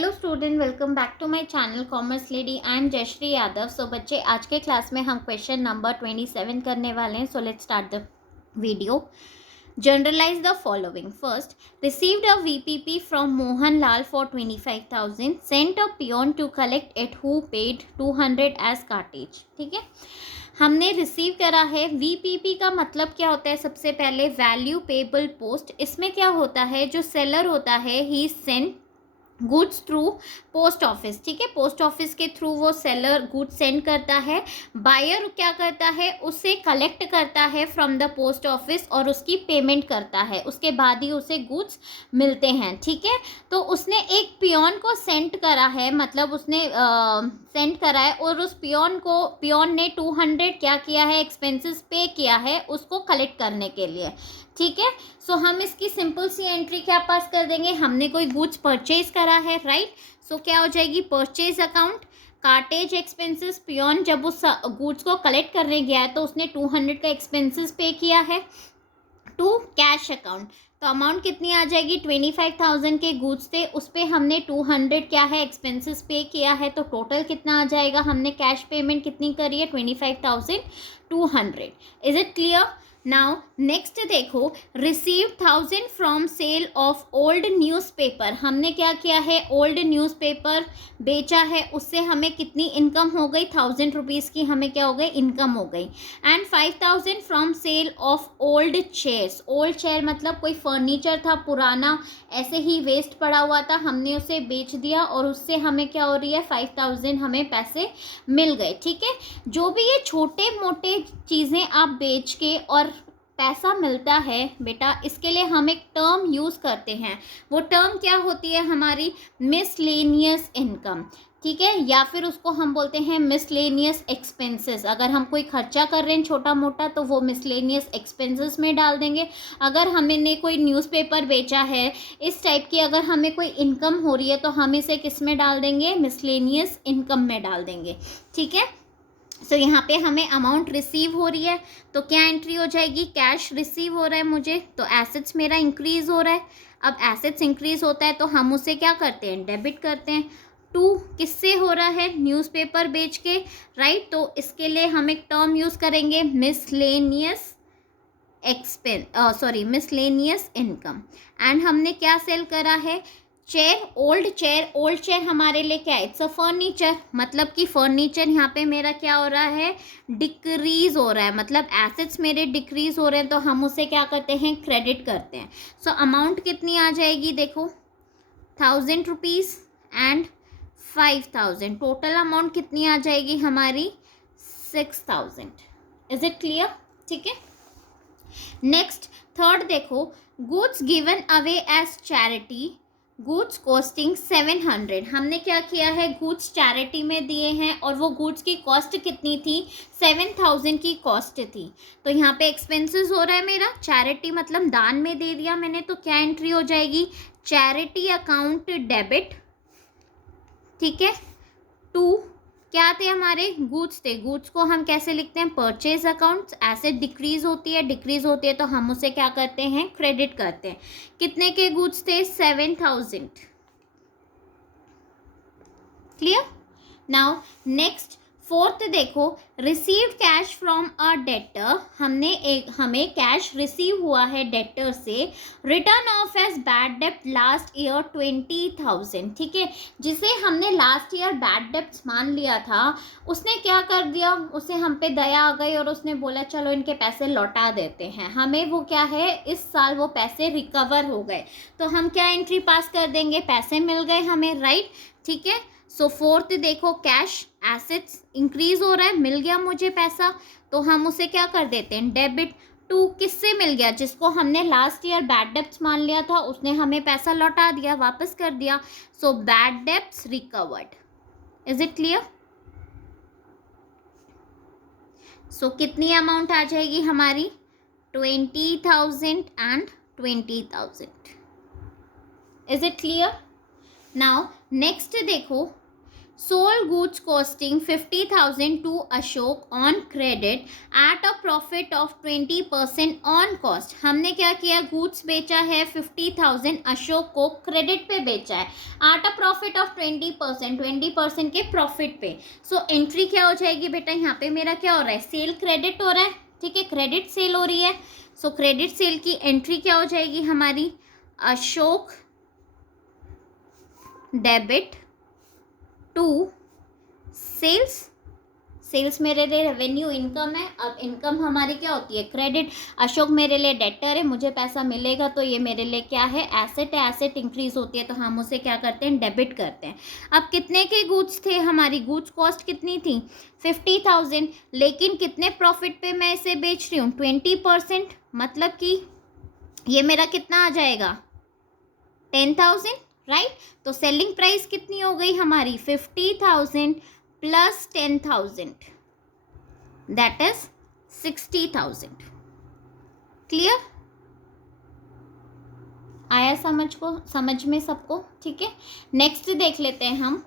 Hello student, welcome back to my channel commerce lady. I am Jayshree Yadav. So बच्चे, आज के class में हम क्वेश्चन नंबर 27 करने वाले हैं। So let's start the video. Journalise the following. First, received a VPP from Mohan Lal for 25,000, sent a peon to collect it who paid 200 as cartage. ठीक है, हमने रिसीव करा है। वीपीपी का मतलब क्या होता है? सबसे पहले वैल्यू पेबल पोस्ट। इसमें क्या होता है, जो सेलर होता है he send goods through post office. ठीक है, पोस्ट ऑफिस के थ्रू वो सेलर गुड्स सेंड करता है। बायर क्या करता है, उसे कलेक्ट करता है फ्रॉम द पोस्ट ऑफिस और उसकी पेमेंट करता है। उसके बाद ही उसे गुड्स मिलते हैं। ठीक है, तो उसने एक पियोन को सेंड करा है, मतलब उसने सेंड करा है और उस पियोन ने 200 क्या किया है, एक्सपेंसेस पे किया है उसको कलेक्ट करने के लिए। ठीक है, सो हम इसकी सिंपल सी एंट्री क्या पास कर देंगे, हमने कोई गुड्स परचेज करा है, राइट। सो क्या हो जाएगी, purchase account, cartage expenses, peon जब उस गुड्स को कलेक्ट करने गया है तो उसने 200 का एक्सपेंसेस पे किया है, टू कैश अकाउंट। तो अमाउंट कितनी आ जाएगी, 25,000 के गुड्स थे, उस पर हमने 200 क्या है, एक्सपेंसेस पे किया है। तो टोटल कितना आ जाएगा, हमने कैश पेमेंट कितनी करी है, 25,200। Is it clear? Now next देखो, receive 1000 from sale of old newspaper. हमने क्या किया है, ओल्ड न्यूज़पेपर बेचा है, उससे हमें कितनी इनकम हो गई, 1000 रुपीज़ की हमें क्या हो गई, इनकम हो गई। And 5000 from sale of old chairs. Old chair मतलब कोई फर्नीचर था पुराना, ऐसे ही वेस्ट पड़ा हुआ था, हमने उसे बेच दिया और उससे हमें क्या हो रही है, 5000 हमें पैसे मिल गए। ठीक है, जो भी ये छोटे मोटे चीज़ें आप बेच के और पैसा मिलता है बेटा, इसके लिए हम एक टर्म यूज़ करते हैं। वो टर्म क्या होती है हमारी, मिसलेनियस इनकम। ठीक है, या फिर उसको हम बोलते हैं मिसलेनियस एक्सपेंसेस। अगर हम कोई खर्चा कर रहे हैं छोटा मोटा तो वो मिसलेनियस एक्सपेंसेस में डाल देंगे। अगर हमने कोई न्यूज़पेपर बेचा है, इस टाइप की अगर हमें कोई इनकम हो रही है तो हम इसे किस में डाल देंगे, मिसलेनियस इनकम में डाल देंगे। ठीक है, सो यहाँ पे हमें अमाउंट रिसीव हो रही है तो क्या एंट्री हो जाएगी, कैश रिसीव हो रहा है मुझे, तो एसेट्स मेरा इंक्रीज हो रहा है। अब एसेट्स इंक्रीज होता है तो हम उसे क्या करते हैं, डेबिट करते हैं। टू किससे हो रहा है, न्यूज़पेपर बेच के, राइट। तो इसके लिए हम एक टर्म यूज़ करेंगे, मिसलेनियस मिसलेनियस इनकम। एंड हमने क्या सेल करा है, chair, old chair. Old chair हमारे लिए क्या है, इट्स अ फर्नीचर, मतलब कि फर्नीचर यहाँ पे मेरा क्या हो रहा है, डिक्रीज हो रहा है, मतलब एसेट्स मेरे डिक्रीज हो रहे हैं तो हम उसे क्या करते हैं, क्रेडिट करते हैं। सो अमाउंट कितनी आ जाएगी, देखो 1000 रुपीज़ एंड 5000, टोटल अमाउंट कितनी आ जाएगी हमारी, 6000। Is it clear? ठीक है, नेक्स्ट थर्ड देखो, goods given away as charity, goods costing 700। हमने क्या किया है, गुड्स चैरिटी में दिए हैं और वो गुड्स की कॉस्ट कितनी थी, 7000 की कॉस्ट थी। तो यहाँ पे एक्सपेंसेस हो रहा है मेरा, चैरिटी मतलब दान में दे दिया मैंने, तो क्या एंट्री हो जाएगी, चैरिटी अकाउंट डेबिट। ठीक है, टू क्या थे हमारे, गुड्स थे, गुड्स को हम कैसे लिखते हैं, परचेज अकाउंट। एसेट डिक्रीज होती है तो हम उसे क्या करते हैं, क्रेडिट करते हैं। कितने के गुड्स थे, 7000। क्लियर? नाउ नेक्स्ट फोर्थ देखो, received cash from a debtor. हमें कैश रिसीव हुआ है डेटर से, रिटर्न ऑफ एज बैड डेप्ट लास्ट ईयर 20,000। ठीक है, जिसे हमने लास्ट ईयर बैड डेप्ट मान लिया था, उसने क्या कर दिया, उसे हम पे दया आ गई और उसने बोला चलो इनके पैसे लौटा देते हैं। हमें वो क्या है, इस साल वो पैसे रिकवर हो गए तो हम क्या एंट्री पास कर देंगे, पैसे मिल गए हमें, राइट। ठीक है, सो फोर्थ देखो, कैश एसेट्स इंक्रीज हो रहा है, मिल गया मुझे पैसा तो हम उसे क्या कर देते हैं, डेबिट। टू किससे मिल गया, जिसको हमने लास्ट ईयर बैड डेप्ट्स मान लिया था, उसने हमें पैसा लौटा दिया, वापस कर दिया। So bad debts recovered. Is it clear? So कितनी अमाउंट आ जाएगी हमारी, 20,000 and 20,000। Is it clear? Now next देखो, sold goods costing 50,000 to Ashok on credit at a profit of 20% on cost. हमने क्या किया, goods बेचा है 50,000 अशोक को क्रेडिट पे बेचा है at a profit of 20% के प्रॉफिट पे. सो एंट्री क्या हो जाएगी बेटा, यहाँ पे मेरा क्या हो रहा है, सेल क्रेडिट हो रहा है. ठीक है, क्रेडिट सेल हो रही है. सो क्रेडिट सेल की एंट्री क्या हो जाएगी हमारी, Ashok debit to sales. Sales मेरे लिए रेवेन्यू इनकम है. अब इनकम हमारी क्या होती है, क्रेडिट. अशोक मेरे लिए डेटर है, मुझे पैसा मिलेगा तो ये मेरे लिए क्या है, एसेट है. एसेट इंक्रीज होती है तो हम उसे क्या करते हैं, डेबिट करते हैं. अब कितने के गुड्स थे, हमारी गुड्स कॉस्ट कितनी थी, 50,000. लेकिन कितने प्रॉफिट पे मैं इसे बेच रही हूँ, 20%. मतलब कि ये मेरा कितना आ जाएगा, 10,000. राइट. तो सेलिंग प्राइस कितनी हो गई हमारी, 50,000 प्लस 10,000, दैट इज 60,000. क्लियर, आया समझ में सबको. ठीक है, नेक्स्ट देख लेते हैं हम.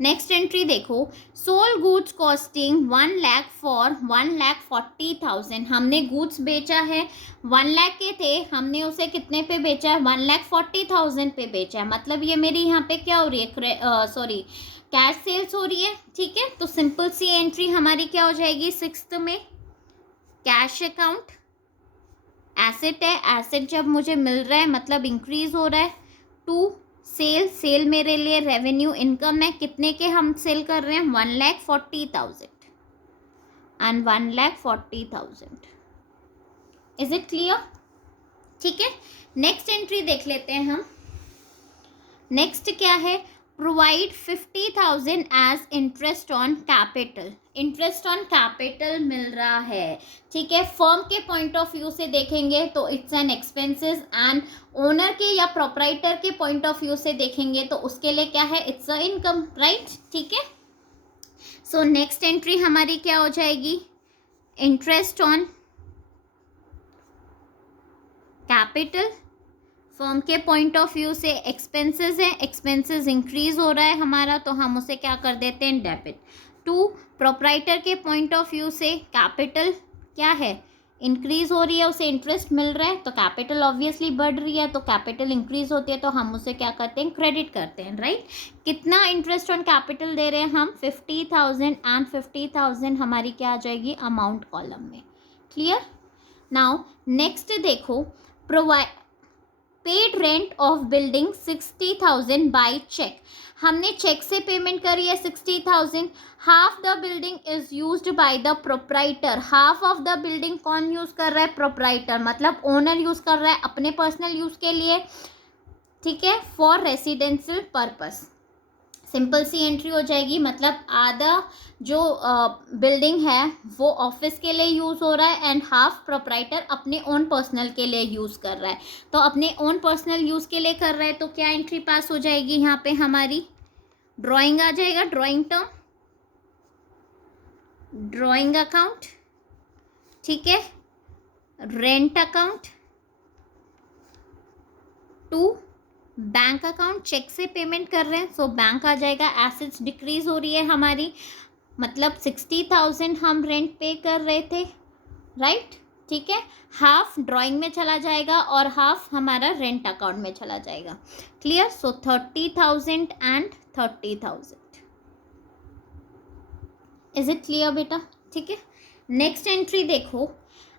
नेक्स्ट एंट्री देखो, sold goods costing 1 lakh for 1,40,000. हमने गुड्स बेचा है 1 लाख के थे, हमने उसे कितने पे बेचा है, 1,40,000 पे बेचा है. मतलब ये मेरी यहाँ पे क्या हो रही है, सॉरी कैश सेल्स हो रही है. ठीक है, तो सिंपल सी एंट्री हमारी क्या हो जाएगी, 6th में कैश अकाउंट. एसेट है, एसेट जब मुझे मिल रहा है मतलब इंक्रीज हो रहा है. 2 सेल, सेल मेरे लिए रेवेन्यू इनकम है. कितने के हम सेल कर रहे हैं, 1,40,000 एंड 1,40,000. Is it clear. ठीक है, नेक्स्ट एंट्री देख लेते हैं हम. नेक्स्ट क्या है, provide 50,000 as interest on capital. Interest on capital मिल रहा है. ठीक है, फर्म के पॉइंट ऑफ व्यू से देखेंगे तो it's an expenses, and owner के या प्रोप्राइटर के पॉइंट ऑफ व्यू से देखेंगे तो उसके लिए क्या है, इट्स अ इनकम. राइट. ठीक है, सो नेक्स्ट एंट्री हमारी क्या हो जाएगी, इंटरेस्ट ऑन कैपिटल. फर्म के पॉइंट ऑफ व्यू से एक्सपेंसेस है, एक्सपेंसेस इंक्रीज हो रहा है हमारा तो हम उसे क्या कर देते हैं, डेबिट. 2 प्रोप्राइटर के पॉइंट ऑफ व्यू से कैपिटल क्या है, इंक्रीज हो रही है, उसे इंटरेस्ट मिल रहा है तो कैपिटल ऑब्वियसली बढ़ रही है, तो कैपिटल इंक्रीज होती है तो हम उसे क्या करते हैं, क्रेडिट करते हैं. राइट. कितना इंटरेस्ट ऑन कैपिटल दे रहे हैं हम, 50,000 एंड 50,000 हमारी क्या आ जाएगी, अमाउंट कॉलम में. क्लियर. नाउ नेक्स्ट देखो, provide paid rent of building 60,000 by cheque. हमने चेक से पेमेंट करी है 60,000. Half the building is used by the proprietor. Half of the building कौन यूज कर रहा है, प्रोप्राइटर. मतलब ओनर यूज कर रहा है अपने पर्सनल यूज के लिए. ठीक है, फॉर रेसिडेंशियल पर्पस. सिंपल सी एंट्री हो जाएगी. मतलब आधा जो बिल्डिंग है वो ऑफिस के लिए यूज़ हो रहा है एंड हाफ प्रोप्राइटर अपने ओन पर्सनल के लिए यूज़ कर रहा है. तो अपने ओन पर्सनल यूज़ के लिए कर रहा है तो क्या एंट्री पास हो जाएगी यहाँ पे हमारी, ड्राइंग आ जाएगा, ड्राइंग टर्म, ड्राइंग अकाउंट. ठीक है, rent account. 2 bank account, cheque से पेमेंट कर रहे हैं सो बैंक आ जाएगा. एसेट्स डिक्रीज हो रही है हमारी, मतलब 60,000 हम रेंट पे कर रहे थे. राइट. ठीक है, हाफ ड्राइंग में चला जाएगा और हाफ हमारा रेंट अकाउंट में चला जाएगा. Clear. So 30,000 and 30,000. Is it clear बेटा. ठीक है, नेक्स्ट एंट्री देखो,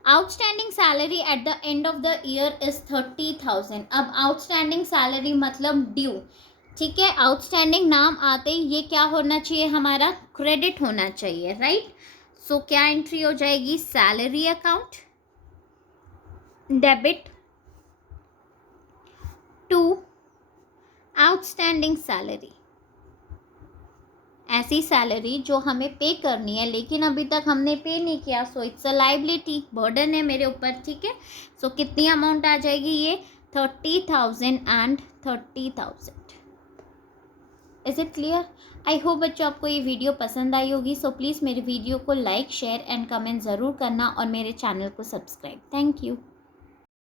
outstanding salary at the end of the year is 30,000. अब आउटस्टैंडिंग सैलरी मतलब ड्यू. ठीक है, आउटस्टैंडिंग नाम आते ही ये क्या होना चाहिए हमारा, क्रेडिट होना चाहिए. राइट. सो क्या एंट्री हो जाएगी, salary account, debit to outstanding salary. ऐसी सैलरी जो हमें पे करनी है लेकिन अभी तक हमने पे नहीं किया, so it's a liability, burden है मेरे ऊपर. ठीक है, सो कितनी अमाउंट आ जाएगी ये, 30,000 and 30,000. Is it clear. I hope बच्चों आपको ये वीडियो पसंद आई होगी. सो प्लीज़ मेरे वीडियो को लाइक, शेयर एंड कमेंट ज़रूर करना और मेरे चैनल को सब्सक्राइब. Thank you.